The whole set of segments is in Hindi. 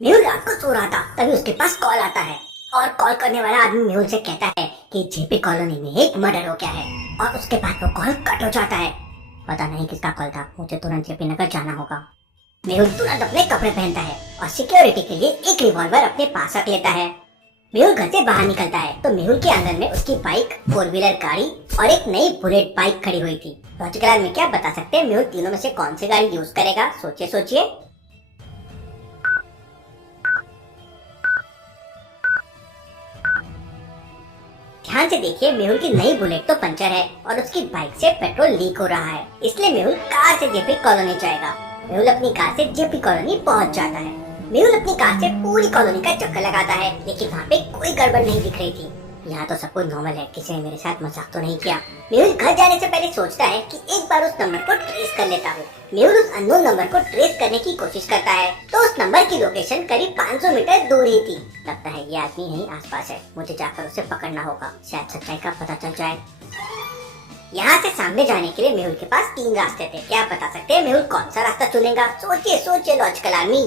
मेहुल रात को सो रहा था, तभी उसके पास कॉल आता है और कॉल करने वाला आदमी मेहुल से कहता है कि जेपी कॉलोनी में एक मर्डर हो गया है और उसके बाद वो कॉल कट हो जाता है। पता नहीं किसका कॉल था, मुझे तुरंत जेपी नगर जाना होगा। मेहुल तुरंत अपने कपड़े पहनता है और सिक्योरिटी के लिए एक रिवॉल्वर अपने पास रख लेता है। मेहुल घर से बाहर निकलता है तो मेहुल के आंगन में उसकी बाइक, 4 व्हीलर गाड़ी और एक नई बुलेट बाइक खड़ी हुई थी। लॉजिकल में क्या बता सकते हैं मेहुल तीनों में से कौन सी गाड़ी यूज करेगा? सोचिए सोचिए। ध्यान से देखिए, मेहुल की नई बुलेट तो पंचर है और उसकी बाइक से पेट्रोल लीक हो रहा है, इसलिए मेहुल कार से जेपी कॉलोनी जाएगा। मेहुल अपनी कार से जेपी कॉलोनी पहुंच जाता है। मेहुल अपनी कार से पूरी कॉलोनी का चक्कर लगाता है, लेकिन वहाँ पे कोई गड़बड़ नहीं दिख रही थी। यहाँ तो सब कुछ नॉर्मल है, किसी ने मेरे साथ मजाक तो नहीं किया। मेहुल घर जाने से पहले सोचता है कि एक बार उस नंबर को ट्रेस कर लेता हूँ। मेहुल उस अननोन नंबर को ट्रेस करने की कोशिश करता है तो उस नंबर की लोकेशन करीब 500 मीटर दूर ही थी। लगता है ये आदमी यहीं आसपास है, मुझे जाकर उसे पकड़ना होगा, शायद सच्चाई का पता चल जाए। यहाँ से सामने जाने के लिए मेहुल के पास 3 रास्ते थे। क्या आप बता सकते हैं मेहुल कौन सा रास्ता चुनेगा? सोचिए सोचिए लॉजिकल आदमी।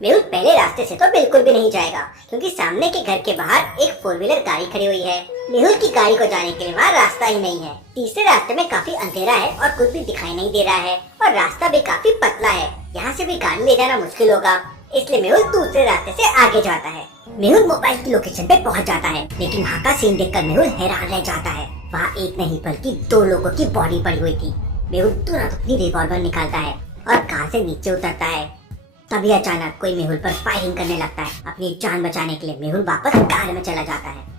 मेहुल पहले रास्ते से तो बिल्कुल भी नहीं जाएगा, क्योंकि सामने के घर के बाहर एक 4 व्हीलर गाड़ी खड़ी हुई है। मेहुल की गाड़ी को जाने के लिए वहाँ रास्ता ही नहीं है। तीसरे रास्ते में काफी अंधेरा है और कुछ भी दिखाई नहीं दे रहा है और रास्ता भी काफी पतला है, यहाँ से भी गाड़ी ले जाना मुश्किल होगा, इसलिए मेहुल दूसरे रास्ते से आगे जाता है। मेहुल मोबाइल की लोकेशन पे पहुँच जाता है, लेकिन वहाँ का सीन देखकर मेहुल हैरान रह जाता है। वहाँ एक नहीं बल्कि 2 लोगों की बॉडी पड़ी हुई थी। मेहुल तुरंत अपनी रिवॉल्वर निकालता है और कार से नीचे उतरता है। तभी अचानक कोई मेहुल पर फायरिंग करने लगता है। अपनी जान बचाने के लिए मेहुल वापस कार में चला जाता है।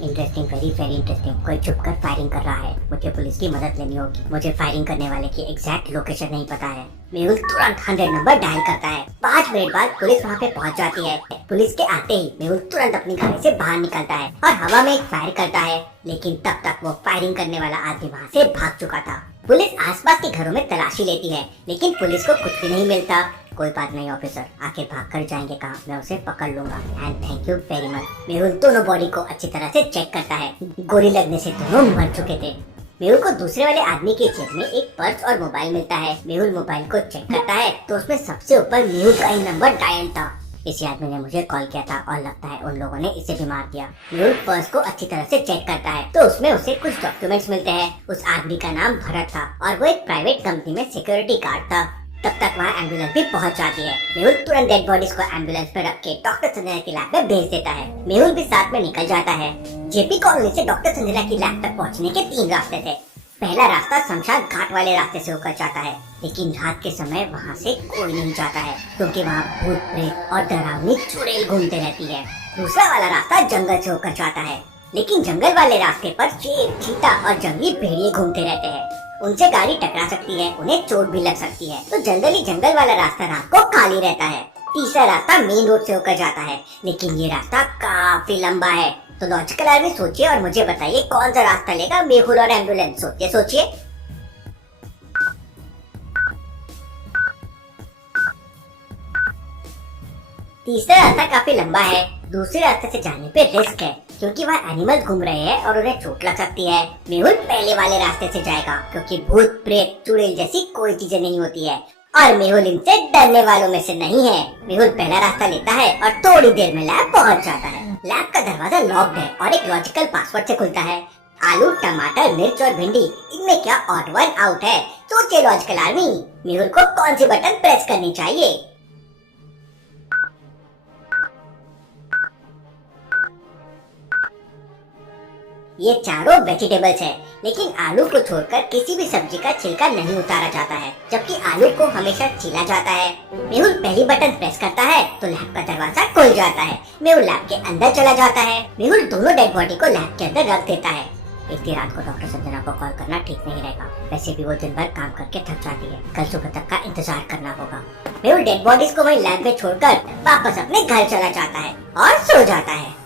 Interesting, very interesting. कोई छुपकर फायरिंग कर रहा है, मुझे पुलिस की मदद लेनी होगी। मुझे फायरिंग करने वाले की एग्जैक्ट लोकेशन नहीं पता है। मेहुल तुरंत 100 नंबर डायल करता है। 5 मिनट बाद पुलिस वहाँ पे पहुँच जाती है। पुलिस के आते ही मेहुल तुरंत अपनी गाड़ी से बाहर निकलता है और हवा में एक फायर करता है, लेकिन तब तक वो फायरिंग करने वाला आदमी वहाँ से भाग चुका था। पुलिस आसपास के घरों में तलाशी लेती है, लेकिन पुलिस को कुछ भी नहीं मिलता। कोई बात नहीं ऑफिसर, आखिर भाग कर जाएंगे कहाँ, मैं उसे पकड़ लूंगा। And thank you very much. Mehul दोनों बॉडी को अच्छी तरह से चेक करता है। गोली लगने से दोनों मर चुके थे। मेहुल को दूसरे वाले आदमी के जेब में एक पर्स और मोबाइल मिलता है। मेहुल मोबाइल को चेक करता है तो उसमें सबसे ऊपर मेहुल का ही नंबर डायल था। इसी आदमी ने मुझे कॉल किया था और लगता है उन लोगों ने इसे भी मार दिया। मेहुल पर्स को अच्छी तरह से चेक करता है तो उसमें उसे कुछ डॉक्यूमेंट्स मिलते हैं। उस आदमी का नाम भरत था और वो एक प्राइवेट कंपनी में सिक्योरिटी गार्ड था। तब तक वहाँ एम्बुलेंस भी पहुँच जाती है। मेहुल तुरंत डेड बॉडीज को एम्बुलेंस पे रख के डॉक्टर संजना की लैब में भेज देता है। मेहुल भी साथ में निकल जाता है। जेपी कॉलोनी से डॉक्टर संजना की लैब तक पहुँचने के 3 रास्ते थे। पहला रास्ता शमशान घाट वाले रास्ते से होकर जाता है, लेकिन रात के समय वहाँ से कोई नहीं जाता है, क्योंकि वहाँ भूत प्रेत और डरावनी चुड़ैल घूमते रहती है। दूसरा वाला रास्ता जंगल से होकर जाता है, लेकिन जंगल वाले रास्ते पर शेर, चीता और जंगली भेड़िए घूमते रहते हैं। उनसे गाड़ी टकरा सकती है, उन्हें चोट भी लग सकती है, तो जनरली जंगल वाला रास्ता रात को खाली रहता है। तीसरा रास्ता मेन रोड से होकर जाता है, लेकिन ये रास्ता काफी लंबा है। तो लॉजिकल आदमी सोचिए और मुझे बताइए कौन सा रास्ता लेगा मेहुल और एम्बुलेंस? सोचिए सोचिए। तीसरा रास्ता काफी लंबा है। दूसरे रास्ते से जाने पे रिस्क है, क्योंकि वहाँ एनिमल्स घूम रहे हैं और उन्हें चोट लग सकती है। मेहुल पहले वाले रास्ते से जाएगा, क्योंकि भूत प्रेत चुड़ैल जैसी कोई चीजें नहीं होती है और मेहुल इनसे डरने वालों में से नहीं है। मेहुल पहला रास्ता लेता है और थोड़ी देर में लैब पहुँच जाता है। लैब का दरवाजा लॉक्ड है और एक लॉजिकल पासवर्ड से खुलता है। आलू, टमाटर, मिर्च और भिंडी, इनमें क्या ऑड वन आउट है? सोचिए लॉजिकल आदमी, मेहुल को कौन सी बटन प्रेस करनी चाहिए? ये चारों वेजिटेबल्स है, लेकिन आलू को छोड़कर किसी भी सब्जी का छिलका नहीं उतारा जाता है, जबकि आलू को हमेशा छीला जाता है। मेहुल पहली बटन प्रेस करता है तो लैब का दरवाजा खुल जाता है। मेहुल लैब के अंदर चला जाता है। मेहुल दोनों डेड बॉडी को लैब के अंदर रख देता है। इतनी रात को डॉक्टर संजना को कॉल करना ठीक नहीं रहेगा, वैसे भी वो दिन भर काम करके थक जाती है, कल सुबह तक का इंतजार करना होगा। मेहुल डेड बॉडीज को वहीं लैब में छोड़कर वापस अपने घर चला जाता है और सो जाता है।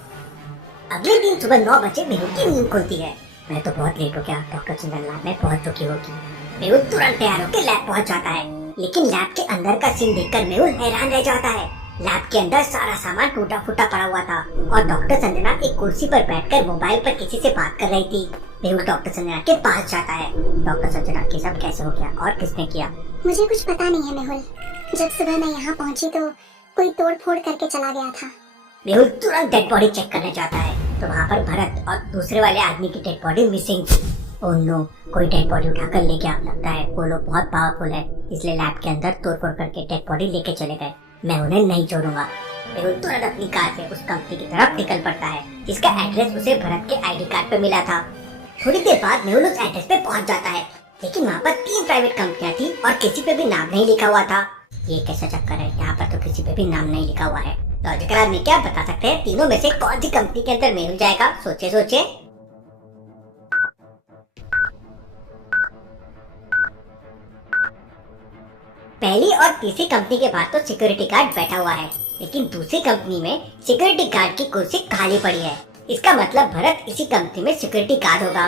अगले दिन सुबह 9 बजे मेहुल की नींद खुलती है। मैं तो बहुत लेट हो गया, डॉक्टर संजना लैब में पहुंच चुकी होगी। मेहुल तुरंत तैयार होकर लैब पहुंच जाता है, लेकिन लैब के अंदर का सीन देखकर मेहुल हैरान रह जाता है। लैब के अंदर सारा सामान टूटा फूटा पड़ा हुआ था और डॉक्टर संजना एक कुर्सी पर बैठकर मोबाइल पर किसी से बात कर रही थी। मेहुल डॉक्टर संजना के पास जाता है। डॉक्टर संजना के सब कैसे हो गया और किसने किया? मुझे कुछ पता नहीं है मेहुल। जब सुबह मैं यहाँ पहुँची तो कोई तोड़ फोड़ करके चला गया था। मेहुल तुरंत डेड बॉडी चेक करने जाता है तो वहाँ पर भरत और दूसरे वाले आदमी की डेड बॉडी मिसिंग थी। ओह नो, कोई डेड बॉडी उठाकर ले गया। लगता है वो लोग बहुत पावरफुल है, इसलिए लैब के अंदर तोड़फोड़ करके डेड बॉडी लेके चले गए। मैं उन्हें नहीं छोड़ूंगा। मेहुल तुरंत अपनी कार से उस कंपनी की तरफ निकल पड़ता है जिसका एड्रेस उसे भरत के आईडी कार्ड पे मिला था। थोड़ी देर बाद मेहुल उस एड्रेस पे पहुंच जाता है, लेकिन वहाँ पर 3 प्राइवेट कंपनियां थी और किसी पे भी नाम नहीं लिखा हुआ था। ये कैसा चक्कर है, यहाँ पर तो किसी पे भी नाम नहीं लिखा हुआ है। लॉजिकल आदमी क्या बता सकते हैं तीनों में से कौन सी कंपनी के अंदर मेहुल जाएगा? सोचे सोचे। पहली और तीसरी कंपनी के बाद तो सिक्योरिटी गार्ड बैठा हुआ है, लेकिन दूसरी कंपनी में सिक्योरिटी गार्ड की कुर्सी खाली पड़ी है। इसका मतलब भरत इसी कंपनी में सिक्योरिटी गार्ड होगा।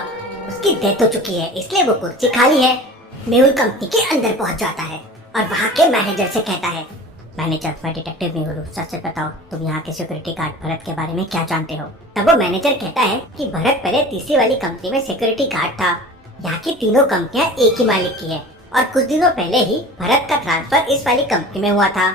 उसकी डेथ हो चुकी है इसलिए वो कुर्सी खाली है। मेहुल कंपनी के अंदर पहुंच जाता है और वहाँ के मैनेजर से कहता है, मैनेजर मैं डिटेक्टिव मेहुल हूँ, सच सच बताओ तुम यहाँ के सिक्योरिटी गार्ड भरत के बारे में क्या जानते हो? तब वो मैनेजर कहता है कि भरत पहले तीसरी वाली कंपनी में सिक्योरिटी गार्ड था। यहाँ की तीनों कंपनियाँ एक ही मालिक की है और कुछ दिनों पहले ही भरत का ट्रांसफर इस वाली कंपनी में हुआ था।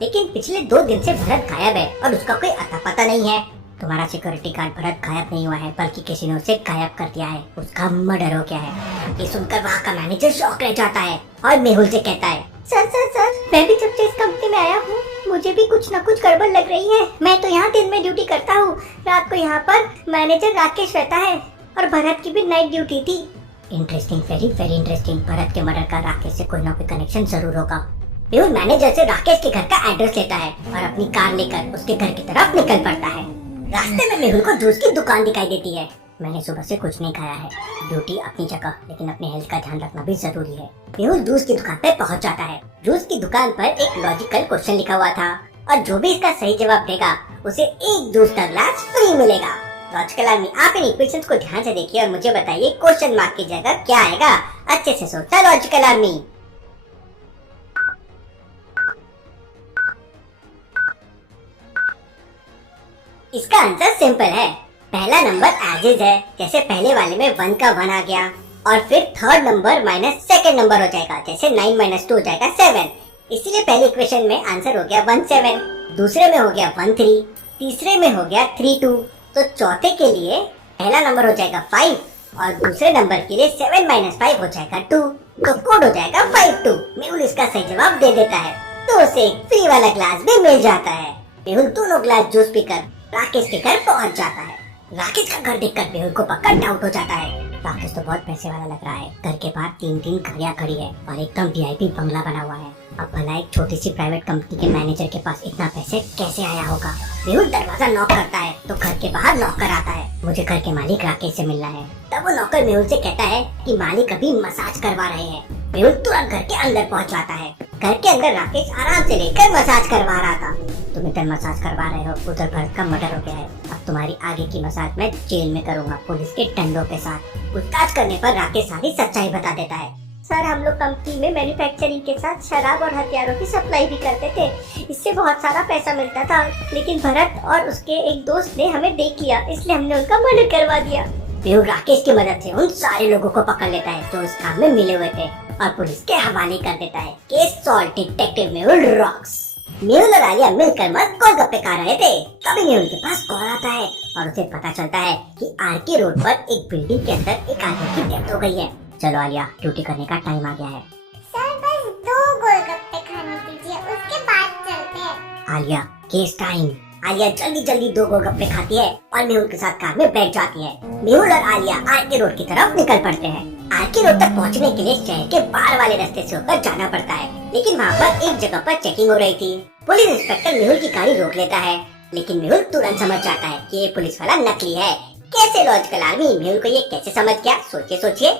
लेकिन पिछले 2 दिन से भरत गायब है और उसका कोई अता पता नहीं है। तुम्हारा सिक्योरिटी गार्ड भरत गायब नहीं हुआ है, बल्कि किसी ने उसे गायब कर दिया है। उसका मर्डर हो गया है। ये सुनकर वहाँ का मैनेजर शॉक रह जाता है और मेहुल से कहता है, सर मैं भी जब से इस कंपनी में आया हूँ मुझे भी कुछ न कुछ गड़बड़ लग रही है। मैं तो यहाँ दिन में ड्यूटी करता हूँ, रात को यहाँ पर मैनेजर राकेश रहता है और भरत की भी नाइट ड्यूटी थी। Interesting, very interesting. भरत के मर्डर का राकेश से कोई ना कोई कनेक्शन जरूर होगा। मेहुल मैनेजर से राकेश के घर का एड्रेस लेता है और अपनी कार लेकर उसके घर की तरफ निकल पड़ता है। रास्ते में मेहुल को जूस की दुकान दिखाई देती है। मैंने सुबह से कुछ नहीं खाया है। ड्यूटी अपनी जगह, लेकिन अपने हेल्थ का ध्यान रखना भी जरूरी है। मेहुल जूस की दुकान पे पहुंच जाता है। जूस की दुकान पर एक लॉजिकल क्वेश्चन लिखा हुआ था और जो भी इसका सही जवाब देगा उसे एक जूस का ग्लास फ्री मिलेगा। लॉजिकल आदमी, आप इन इक्वेशंस को ध्यान से देखिए और मुझे बताइए क्वेश्चन मार्क की जगह क्या आएगा। अच्छे से सोचता लॉजिकल आदमी। इसका आंसर सिंपल है। पहला नंबर एज इज है, जैसे पहले वाले में 1 का 1 आ गया, और फिर third number minus second number हो जाएगा, जैसे 9 - 2 हो जाएगा 7। इसीलिए पहले इक्वेशन में आंसर हो गया 1 7, दूसरे में हो गया 1 3, तीसरे में हो गया 3 2। तो चौथे के लिए पहला नंबर हो जाएगा 5 और दूसरे नंबर के लिए 7 - 5 हो जाएगा 2। तो कोड हो जाएगा 5 2। मेहुल इसका सही जवाब दे देता है तो उसे एक फ्री वाला ग्लास भी मिल जाता है। मेहुल दोनों ग्लास जूस पीकर राकेश के घर पहुंच जाता है। राकेश का घर देखकर मेहुल को पक्का डाउट हो जाता है। राकेश तो बहुत पैसे वाला लग रहा है। घर के बाहर 3 गाड़ियां खड़ी है और एकदम VIP बंगला बना हुआ है। अब भला एक छोटी सी प्राइवेट कंपनी के मैनेजर के पास इतना पैसे कैसे आया होगा? मेहुल दरवाजा नॉक करता है तो घर के बाहर नौकर आता है। मुझे घर के मालिक राकेश से मिलना है। तब वो नौकर मेहुल से कहता है कि मालिक अभी मसाज करवा रहे हैं। मेहुल तुरंत घर के अंदर पहुंच जाता है। घर के अंदर राकेश आराम से लेकर मसाज करवा रहा था। तुम इधर मसाज करवा रहे हो, उधर भरत का मर्डर हो गया है। अब तुम्हारी आगे की मसाज मैं जेल में करूंगा पुलिस के डंडों के साथ। पूछताछ करने पर राकेश सारी सच्चाई बता देता है। सर, हम लोग कंपनी में मैन्युफैक्चरिंग के साथ शराब और हथियारों की सप्लाई भी करते थे। इससे बहुत सारा पैसा मिलता था, लेकिन भरत और उसके एक दोस्त ने हमें देख लिया, इसलिए हमने उनका मर्डर करवा दिया। मेहुल राकेश की मदद से उन सारे लोगों को पकड़ लेता है जो इस काम में मिले हुए थे और पुलिस के हवाले कर देता है। Case solve, detective Mehul rocks. Mehul और आलिया मिलकर मस्त गोलगप्पे खा रहे थे। तभी मेहुल के पास कॉल आता है और उसे पता चलता है कि RK रोड पर एक बिल्डिंग के अंदर एक आदमी की डेथ हो गई है। चलो आलिया, ड्यूटी करने का टाइम आ गया है। सर, बस 2 गोलगप्पे खाने दीजिए, उसके बाद चलते हैं। Alia, case time. आलिया जल्दी जल्दी 2 गोलगप्पे खाती है और मेहुल के साथ कार में बैठ जाती है। मेहुल और आलिया RK रोड की तरफ निकल पड़ते हैं। RK रोड तक पहुंचने के लिए शहर के बाहर वाले रास्ते से होकर जाना पड़ता है, लेकिन वहाँ पर एक जगह पर चेकिंग हो रही थी। पुलिस इंस्पेक्टर मेहुल की गाड़ी रोक लेता है, लेकिन मेहुल तुरंत समझ जाता है कि ये पुलिस वाला नकली है। कैसे लॉजिकल आदमी, मेहुल को ये कैसे समझ गया? सोचिए।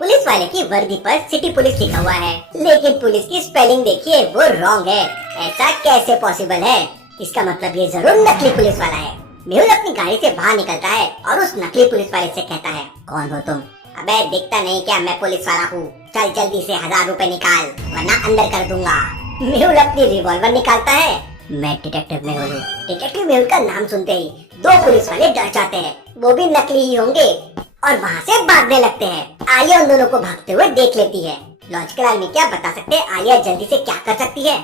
पुलिस वाले की वर्दी पर सिटी पुलिस लिखा हुआ है, लेकिन पुलिस की स्पेलिंग देखिए, वो रॉन्ग है। ऐसा कैसे पॉसिबल है? इसका मतलब ये जरूर नकली पुलिस वाला है। मेहुल अपनी गाड़ी से बाहर निकलता है और उस नकली पुलिस वाले से कहता है, कौन हो तुम? अबे दिखता नहीं क्या मैं पुलिस वाला हूँ? चल जल्दी से 1000 रुपए निकाल वरना अंदर कर दूंगा। मेहुल अपनी रिवॉल्वर निकालता है मैं डिटेक्टिव मेहुल हूँ। डिटेक्टिव मेहुल का नाम सुनते ही दो पुलिस वाले डर जाते हैं, वो भी नकली ही होंगे, और वहाँ से भागने लगते हैं। आलिया उन दोनों को भागते हुए देख लेती है। लॉजिकल आर्मी क्या बता सकते हैं आलिया जल्दी से क्या कर सकती है?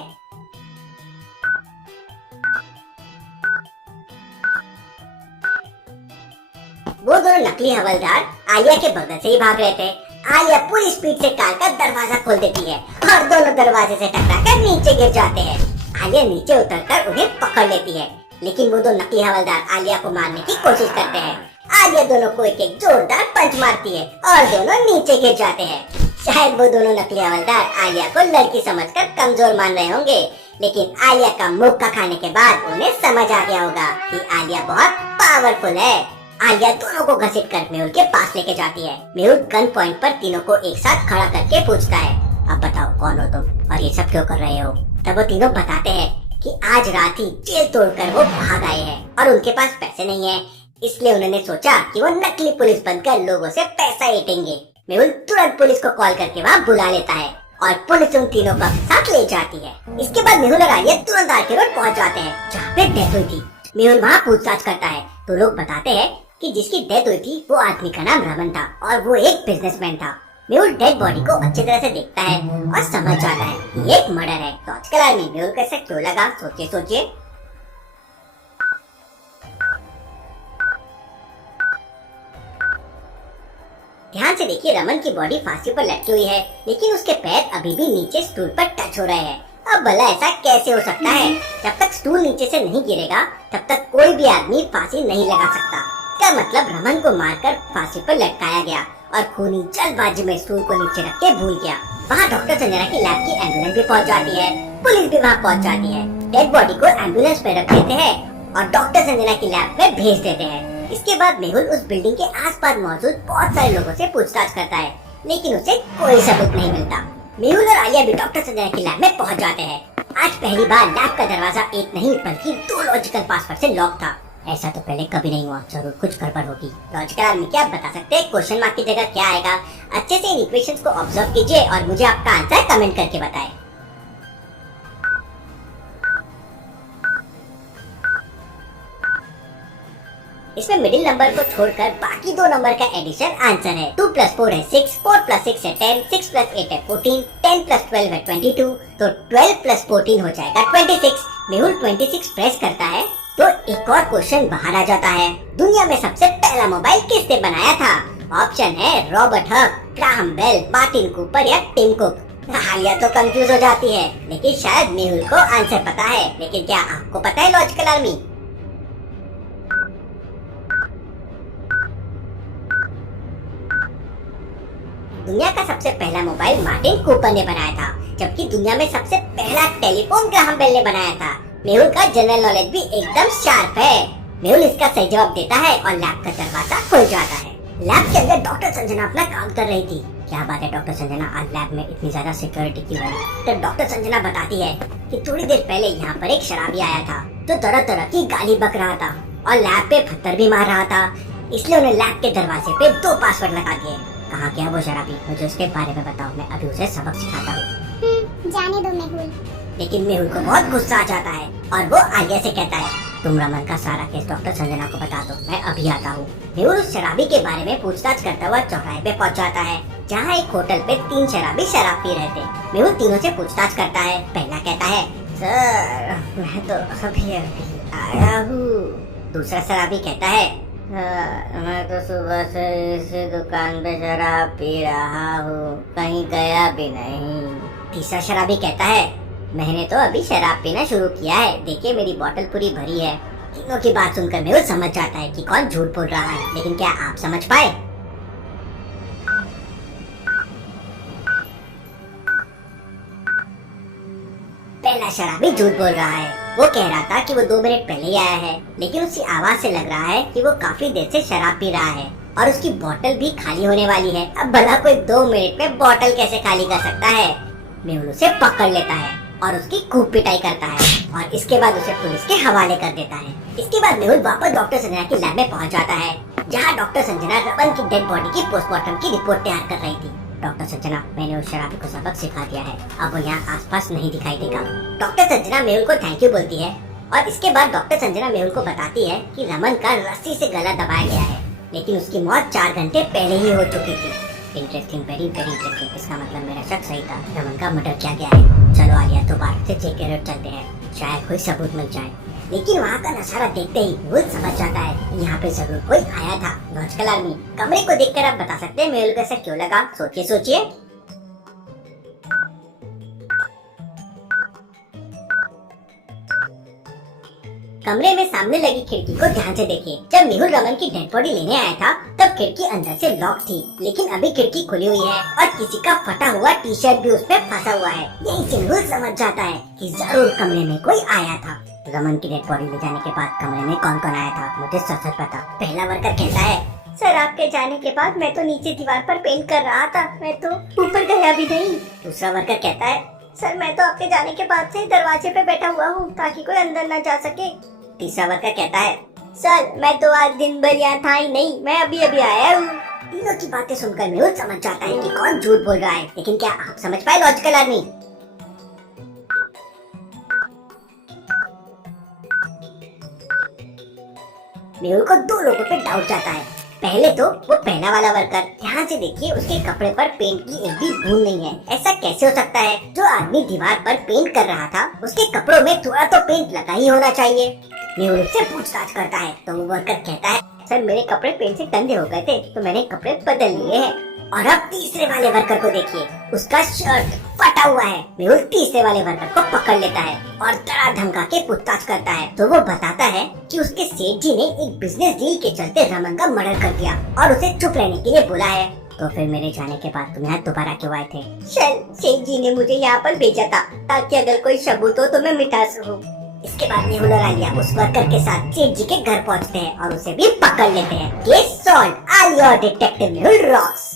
वो दोनों नकली हवलदार आलिया के बगल से ही भाग रहे थे। आलिया पूरी स्पीड से कार का दरवाजा खोल देती है और दोनों दरवाजे से टकराकर नीचे गिर जाते हैं। आलिया नीचे उतरकर उन्हें पकड़ लेती है, लेकिन वो दो नकली हवलदार आलिया को मारने की कोशिश करते हैं। आलिया दोनों को एक एक जोरदार पंच मारती है और दोनों नीचे गिर जाते हैं। शायद वो दोनों नकली हवलदार आलिया को लड़की समझकर कमजोर मान रहे होंगे, लेकिन आलिया का मुक्का खाने के बाद उन्हें समझ आ गया होगा कि आलिया बहुत पावरफुल है। आलिया दोनों को घसीटकर मेहुल के पास लेके जाती है। मेहुल गन पॉइंट पर तीनों को एक साथ खड़ा करके पूछता है, अब बताओ कौन हो तुम और ये सब क्यों कर रहे हो? तब वो तीनों बताते हैं कि आज रात ही जेल तोड़कर वो भाग आए हैं और उनके पास पैसे नहीं है, इसलिए उन्होंने सोचा कि वो नकली पुलिस बनकर लोगों से पैसा ऐंठेंगे। मेहुल तुरंत पुलिस को कॉल करके वहाँ बुला लेता है और पुलिस उन तीनों को साथ ले जाती है। इसके बाद मेहुल और आलिया तुरंत आर्के रोड पहुँच जाते हैं जहाँ पे डेथ हुई थी। मेहुल वहाँ पूछताछ करता है तो लोग बताते हैं कि जिसकी डेथ हुई थी वो आदमी का नाम रमन था और वो एक बिजनेसमैन था। मेहुल डेड बॉडी को अच्छी तरह से देखता है और समझ जाता है कि ये एक मर्डर है। तो आजकल आदमी मेहुल को ऐसा क्यों लगा? सोचिए। ध्यान से देखिए, रमन की बॉडी फांसी पर लटकी हुई है, लेकिन उसके पैर अभी भी नीचे स्टूल पर टच हो रहे हैं। अब भला ऐसा कैसे हो सकता है? जब तक स्टूल नीचे से नहीं गिरेगा तब तक कोई भी आदमी फांसी नहीं लगा सकता। क्या मतलब रमन को मारकर फांसी पर लटकाया गया और खूनी जल्दबाजी में स्टूल को नीचे रख के भूल गया। वहाँ डॉक्टर संजना की लैब की एम्बुलेंस भी पहुँच जाती है, पुलिस भी वहाँ पहुँच जाती है। डेड बॉडी को एम्बुलेंस में रख देते हैं और डॉक्टर संजना की लैब में भेज देते हैं। इसके बाद मेहुल उस बिल्डिंग के आसपास मौजूद बहुत सारे लोगों से पूछताछ करता है, लेकिन उसे कोई सबूत नहीं मिलता। मेहुल और आलिया भी डॉक्टर संजना की लैब में पहुँच जाते हैं। आज पहली बार लैब का दरवाजा एक नहीं बल्कि दो लॉजिकल पासवर्ड से लॉक था। ऐसा तो पहले कभी नहीं हुआ, जरूर कुछ गड़बड़ होगी। लॉजिकल आदमी क्या बता सकते हैं क्वेश्चन मार्क की जगह क्या आएगा? अच्छे से इन इक्वेशंस को ऑब्जर्व कीजिए और मुझे आपका आंसर कमेंट करके बताएं। इसमें मिडिल नंबर को छोड़कर बाकी दो नंबर का एडिशन आंसर है। 2 + 4 है 6, 4 + 6 है 10, 6 + 8 है 14, 10 + 12 है 22, तो 12 + 14 हो जाएगा 26। मेहुल 26 प्रेस करता है तो एक और क्वेश्चन बाहर आ जाता है। दुनिया में सबसे पहला मोबाइल किसने बनाया था? ऑप्शन है रॉबर्ट हक, ग्राहम बेल, मार्टिन कूपर या टिम कुक। आलिया तो कंफ्यूज हो जाती है, लेकिन शायद मेहुल को आंसर पता है। लेकिन क्या आपको पता है लॉजिकल आर्मी? दुनिया का सबसे पहला मोबाइल मार्टिन कूपर ने बनाया था, जबकि दुनिया में सबसे पहला टेलीफोन ग्राहम बेल ने बनाया था। मेहुल का जनरल नॉलेज भी एकदम शार्प है। मेहुल इसका सही जवाब देता है और लैब का दरवाजा खुल जाता है। लैब के अंदर डॉक्टर संजना अपना काम कर रही थी। क्या बात है डॉक्टर संजना, आज लैब में इतनी ज्यादा सिक्योरिटी क्यों है? तो डॉक्टर संजना बताती है कि थोड़ी देर पहले यहाँ पर एक शराबी आया था जो तरह तरह की गाली बक रहा था और लैब पे पत्थर भी मार रहा था, इसलिए उन्हें लैब के दरवाजे पे 2 पासवर्ड लगा दिए। कहाँ गया वो शराबी? मुझे उसके बारे में बताओ, मैं अभी उसे सबक सिखाता हूँ। जाने दो मेहुल। लेकिन मेहुल को बहुत गुस्सा आ जाता है और वो आलिया से कहता है, तुम रमन का सारा केस डॉक्टर संजना को बता दो, मैं अभी आता हूँ। मेहुल उस शराबी के बारे में पूछताछ करता हुआ चौराहे पे पहुँच जाता है, जहाँ एक होटल पे 3 शराबी शराब पी रहे थे। मेहुल तीनों से पूछताछ करता है। पहला कहता है, सर मैं तो अभी आया हूँ। दूसरा शराबी कहता है, मैं तो सुबह से इसी दुकान पे शराब पी रहा हूँ, कहीं गया भी नहीं। तीसरा शराबी कहता है, मैंने तो अभी शराब पीना शुरू किया है, देखिए मेरी बोतल पूरी भरी है। तीनों की बात सुनकर मेहुल समझ जाता है कि कौन झूठ बोल रहा है, लेकिन क्या आप समझ पाए? पहला शराबी झूठ बोल रहा है। वो कह रहा था कि वो 2 मिनट पहले ही आया है, लेकिन उसकी आवाज से लग रहा है कि वो काफी देर से शराब पी रहा है और उसकी बोतल भी खाली होने वाली है। अब भला कोई 2 मिनट में बोतल कैसे खाली कर सकता है? मेहुल उसे पकड़ लेता है और उसकी खूब पिटाई करता है और इसके बाद उसे पुलिस के हवाले कर देता है। इसके बाद मेहुल वापस डॉक्टर संजना की लैब में पहुंच जाता है, जहां डॉक्टर संजना रमन की डेड बॉडी की पोस्टमार्टम की रिपोर्ट तैयार कर रही थी। डॉक्टर संजना, मैंने उस शराबी को सबक सिखा दिया है, अब वो यहाँ आसपास नहीं दिखाई देगा। डॉक्टर संजना मेहुल को थैंक यू बोलती है और इसके बाद डॉक्टर संजना मेहुल को बताती है कि रमन का रस्सी से गला दबाया गया है, लेकिन उसकी मौत 4 घंटे पहले ही हो चुकी थी। Interesting, very interesting. इसका मतलब मेरा शक सही था, रमन का मर्डर किया गया है। चलो आलिया, दोबारा से चेक रोड चलते हैं, शायद कोई सबूत मिल जाए। लेकिन वहाँ का नजारा देखते ही मेहुल समझ जाता है यहाँ पे जरूर कोई आया था। लॉजिकल आदमी कमरे को देखकर आप बता सकते हैं मेहुल को ऐसा क्यों लगा। सोचिए सोचिए। कमरे में सामने लगी खिड़की को ध्यान से देखिए। जब मेहुल रमन की डेड बॉडी लेने आया था तब खिड़की अंदर से लॉक थी, लेकिन अभी खिड़की खुली हुई है और किसी का फटा हुआ टी शर्ट भी उसपे फंसा हुआ है। यही से मेहुल समझ जाता है कि जरूर कमरे में कोई आया था। रमन की डेड बॉडी ले जाने के बाद कमरे में कौन कौन आया था, मुझे सच पता। पहला वर्कर कहता है, सर आपके जाने के बाद मैं तो नीचे दीवार पर पेंट कर रहा था, मैं तो ऊपर गया भी नहीं। दूसरा वर्कर कहता है, सर मैं तो आपके जाने के बाद से दरवाजे पे बैठा हुआ हूँ ताकि कोई अंदर न जा सके। तीसरा वर्कर कहता है, सर मैं तो आज दिन भर यहाँ था ही नहीं, मैं अभी अभी आया हूँ। तीनों की बातें सुनकर मेहुल समझ जाता है कि कौन झूठ बोल रहा है, लेकिन क्या आप समझ पाए लॉजिकल आदमी? मेहुल को 2 लोगों पे डाउट जाता है। पहले तो वो पहला वाला वर्कर, ध्यान से देखिए उसके कपड़े पर पेंट की एक भी बूंद नहीं है। ऐसा कैसे हो सकता है? जो आदमी दीवार पर पेंट कर रहा था उसके कपड़ों में थोड़ा तो पेंट लगा ही होना चाहिए। मेहुल उससे पूछताछ करता है तो वो वर्कर कहता है, सर मेरे कपड़े पेंट से गंदे हो गए थे तो मैंने कपड़े बदल लिए हैं। और अब तीसरे वाले वर्कर को देखिए, उसका शर्ट फटा हुआ है। मेहुल तीसरे वाले वर्कर को पकड़ लेता है और डरा धमका के पूछताछ करता है तो वो बताता है कि उसके सेठ जी ने एक बिजनेस डील के चलते रमन का मर्डर कर दिया और उसे चुप रहने के लिए बुला है। तो फिर मेरे जाने के बाद तुम यहाँ दोबारा क्यों आए थे? सेठ जी ने मुझे यहाँ पर भेजा था ताकि अगर कोई सबूत हो तो मैं मिटा सकूं। इसके बाद मेहुल और आलिया उस वर्कर के साथ सेठ जी के घर पहुँचते हैं और उसे भी पकड़ लेते हैं। केस सॉल्व, आलिया और डिटेक्टिव मेहुल रॉस।